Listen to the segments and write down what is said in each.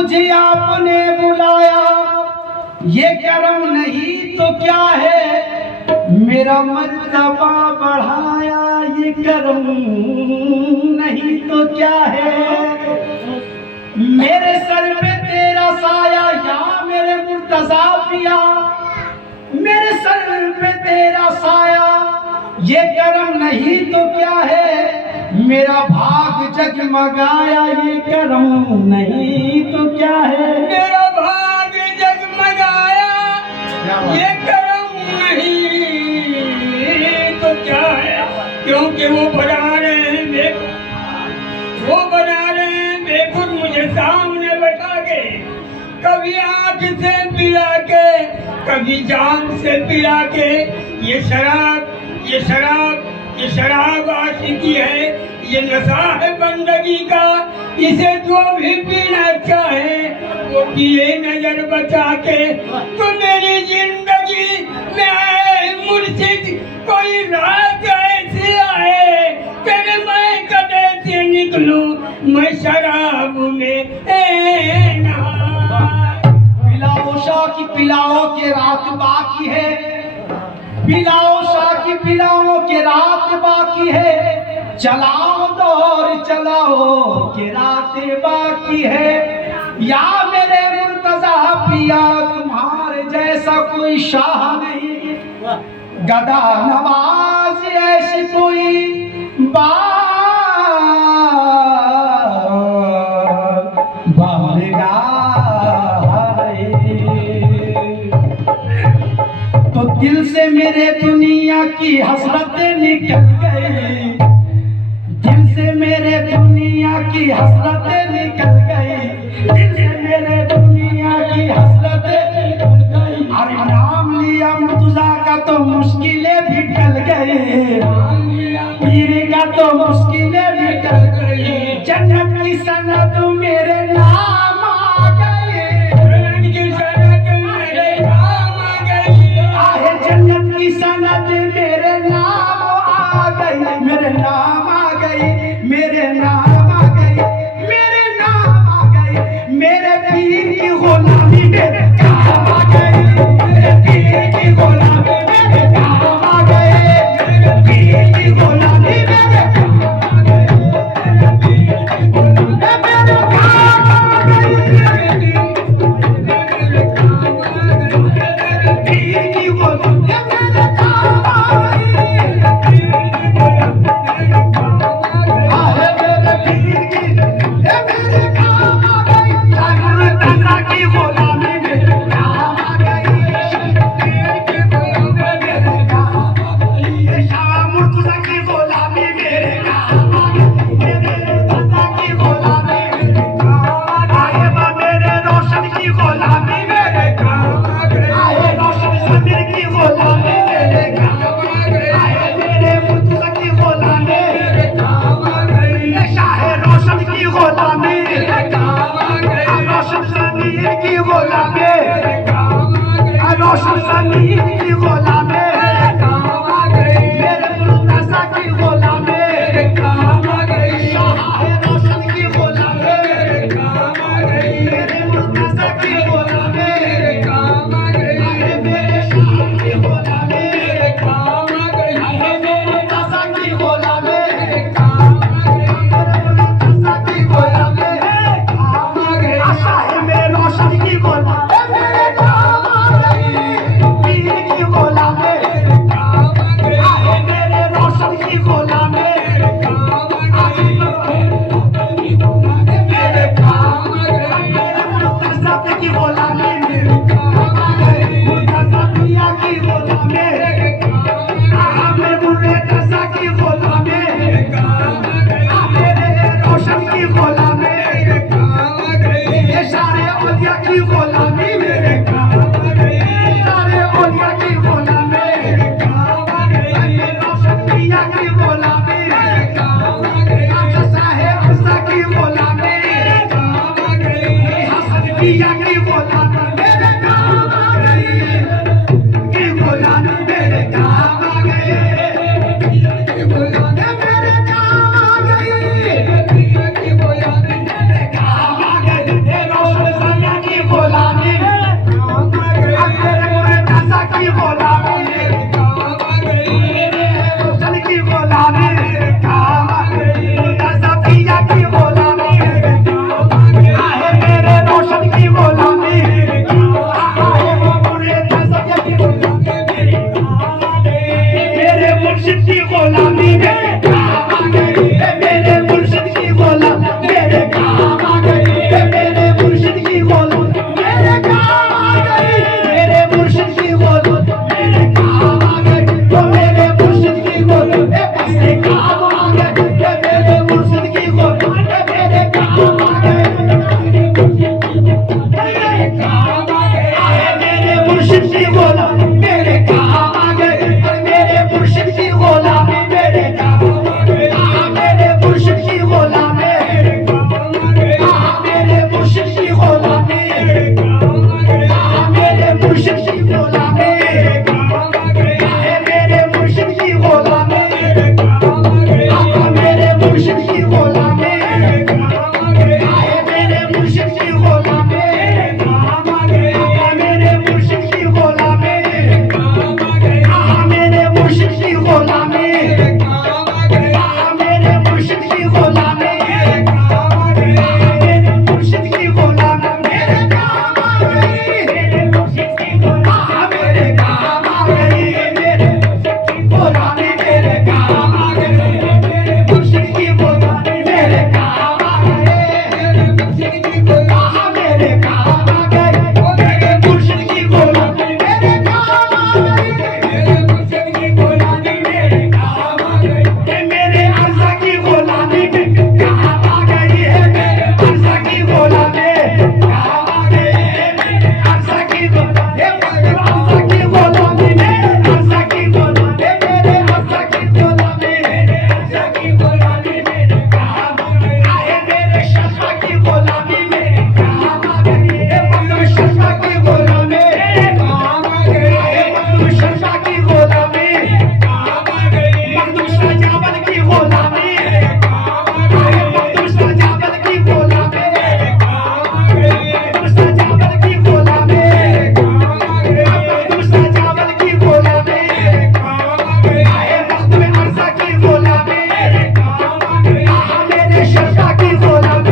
मुझे आपने बुलाया, ये करम नहीं तो क्या है, मेरा मर्तबा बढ़ाया, ये करम नहीं तो क्या है। मेरे सर पे तेरा साया या मेरे मुर्तजा पिया, मेरे सर पे तेरा साया, ये करम नहीं तो क्या है, मेरा भाग जगमगाया, ये करम नहीं तो क्या है। मेरा भाग जगमगाया, ये करम नहीं तो क्या है। क्योंकि वो बना रहे हैं बेखुद, वो बना रहे हैं बेखुद मुझे सामने बैठा के, कभी आँख से पिला के, कभी जान से पिला के। ये शराब, ये शराब, ये शराब आशिकी है, ये नशा है बंदगी का। इसे जो भी पीना चाहे वो पिए नजर बचा के। तो मेरी जिंदगी में आए मुर्शिद, कोई रात ऐसी आए तेरे मैं कदे से निकलूं, मैं शराब में पिलाओ शाकी पिलाओ के रात बाकी है, पिलाओ शाकी पिलाओ के रात बाकी है, चलाओ दौर चलाओ के रात बाकी है। या मेरे मुर्तजा पिया तुम्हारे जैसा कोई शाह नहीं, गदा नवाज ऐसी कोई तो दिल से मेरे दुनिया की हसरतें निकल गई, दिल से मेरे दुनिया की हसरतें निकल गई, दिल से मेरे दुनिया की हसरतें निकल गई। अरे नाम लिया मुर्तजा का तो मुश्किलें भी टल गई, पीर का तो मुश्किलें भी टल गई। जन्नत की सनत मेरे नाम आ गई, जन्नत की सनत मेरे नाम आ गई, आहे जन्नत की सनत मेरे नाम आ गई, मेरे नाम आ गई, मेरे नाम आ गई, मेरे नाम आ गई। मेरे पीर की गुलामी मेरे काम आ गई, मेरे पीर की गुलामी मेरे काम आ गई, मेरे पीर की गुलामी मेरे काम आ गई, मेरे पीर की गुलामी मेरे काम आ गई, मेरे पीर की गुलामी मेरे काम आ गई, आहे मेरे पीर की मेरे काम आ गई। मुर्तजा की गुलामी मेरे काम आ गई, शाह मुर्तजा की गुलामी मेरे काम आ गई, मेरे मुर्तजा की गुलामी मेरे काम आ गई। आहे मेरे रोशन की गुलामी मेरे काम आ गई, आहे रोशन समीर की गुलामी मेरे काम आ गई, आहे मेरे मुर्तजा की गुलामी मेरे काम आ गई। शाह रोशन की गुलामी मेरे काम आ गई, रोशन समीर की गुलामी मेरे काम आ गई, रोशन समीर की गुलामी मेरे काम आ गई, मेरे मुर्तजा की गुलामी मेरे काम आ गई। शाह रोशन की गुलामी मेरे काम आ गई, मेरे मुर्तजा की गुलामी मेरे काम आ गई, मेरे शाह की गुलामी मेरे काम आ गई, मेरे मुर्तजा की गुलामी मेरे काम आ गई, मेरे मुर्तजा की गुलामी मेरे काम आ गई। शाह में रोशन की गुलामी मेरे काम आ गई, पीर की गुलामी मेरे काम आ गई, आहे मेरे रोशन की गुलामी मेरे काम आ गई, मेरे काम आ गई, मेरे मुर्तजा की गुलामी मेरे काम आ गई, मुर्तजा पिया की गुलामी मेरे काम आ गई, मेरे मुर्तजा की गुलामी मेरे काम आ गई, मेरे रोशन की गुलामी मेरे काम आ गई, ये सारे औलिया की गुलामी मेरे काम आ गई, सारे औलिया की गुलामी मेरे काम आ गई, मेरे रोशन पिया की गुलामी मेरे काम आ गई, साहे हंसा की गुलामी मेरे काम आ गई, हसन पिया की गुलामी मेरे काम आ गई, की गुलामी मेरे काम आ गई, की गुलामी मेरे काम आ गई, की गुलामी मेरे काम आ गई। ऐसे काम आ गए ये मेरे मुर्शिद की गुलामी मेरे काम आ गए मेरे मुर्शिद की गुलामी मेरे काम आ गए मेरे मुर्शिद की गुलामी मेरे काम आ गए मेरे मुर्शिद की गुलामी मेरे मुर्शिद की गुलामी मेरे मुर्शिद की गुलामी मेरे मुर्शिद की गुलामी मेरे मुर्शिद की गुलामी मेरे मुर्शिद की गुलामी मेरे मुर्शिद की गुलामी मेरे मुर्शिद की गुलामी मेरे मुर्शिद की गुलामी मेरे मुर्शिद की गुलामी मेरे काम आ गई मेरे मुर्शिद की गुलामी मेरे काम आ गई मेरे मुर्शिद की गुलामी मेरे काम आ गई मेरे मुर्शिद की गुलामी मेरे काम आ गए मेरे मुर्शिद की गुलामी मेरे काम आ गए मेरे मुर्शिद की गुलामी मेरे काम आ गई मेरे मुर्शिद की गुलामी मेरे काम आ गई मेरे अर्ज़ा की गुलामी में काम आ गई है मेरे अर्ज़ा की गुलामी काम आ गई है मेरे अर्ज़ा की गुलामी मेरे अर्ज़ा की गुलामी मेरे अर्ज़ा की गुलामी मेरे अर्ज़ा की गुलामी मेरे अर्ज़ा की गुलामी मेरे काम आ गई है मेरे शफ़ा की गुलामी मेरे काम आ गई है मतलब शफ़ा की गुलामी मेरे काम आ गई है मतलब शफ़ा की गुलामी काम आ गई मतलब सजावल की गुलामी मेरे काम आ गई मतलब सजावल की गुलामी मेरे काम आ गई मतलब सजावल की गुलामी मेरे काम आ गई मतलब सजावल की गुलामी मेरे काम आ गई मतलब अर्ज़ा की गुलामी मेरे काम आ गई मेरे शफ़ा की गुलामी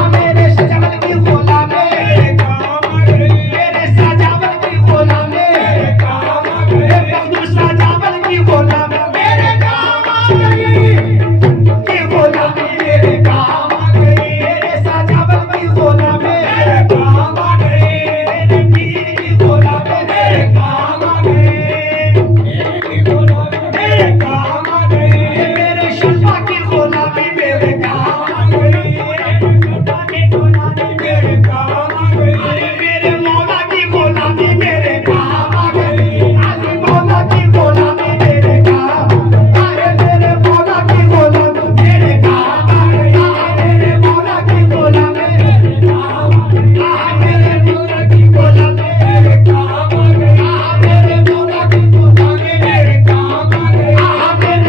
मेरे सजावल की गुलामी मेरे काम आ गई मेरे सजावल की गुलामी मेरे काम आ गई मतलब सजावल की गुलामी मेरे काम आ गई की गुलामी मेरे काम आ गई मेरे सजावल की गुलामी मेरे काम आ गई मेरे पीर की गुलामी मेरे काम आ गई मेरी गुलामी मेरे काम आ गई मेरे शफ़ा की गुलामी मेरे काम आ गई मेरे गुलामी मेरे काम आ गई मेरे मौला की गुलामी मेरे काम आ गई अली मौला की गुलामी मेरे काम मेरे मौला की गुलामी मेरे काम आ गई मेरे मौला की गुलामी मेरे काम आ गई मेरे मौला की गुलामी मेरे काम आ गई मेरे मौला की गुलामी मेरे काम आ गई मेरे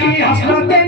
की हसरतें